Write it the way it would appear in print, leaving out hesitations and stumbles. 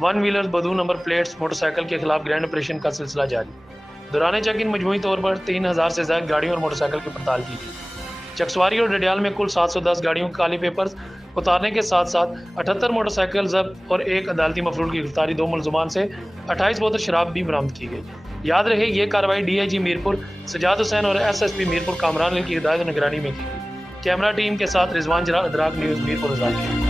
One wheeler, बदू number plates, motorcycle के खिलाफ ग्रैंड ऑपरेशन का सिलसिला जारी। दौरान चेकिंग मजमूई तौर पर 3000 से ज्यादा गाड़ियों और मोटरसाइकिल की पड़ताल की गई। चकसवारी और डड्याल में कुल 710 गाड़ियों के काले पेपर्स उतारने के साथ साथ 78 मोटरसाइकिल जब्त और एक अदालती मफरूल की गिरफ्तारी, 2 मुलजमान से 28 बोतल शराब भी बरामद की गई। याद रहे, ये कार्रवाई DIG मीरपुर सजाद हुसैन और SSP मीरपुर कामरान की हिदायत और निगरानी में की गई। कैमरा टीम के साथ रिजवान जराग, न्यूज़ मीरपुर।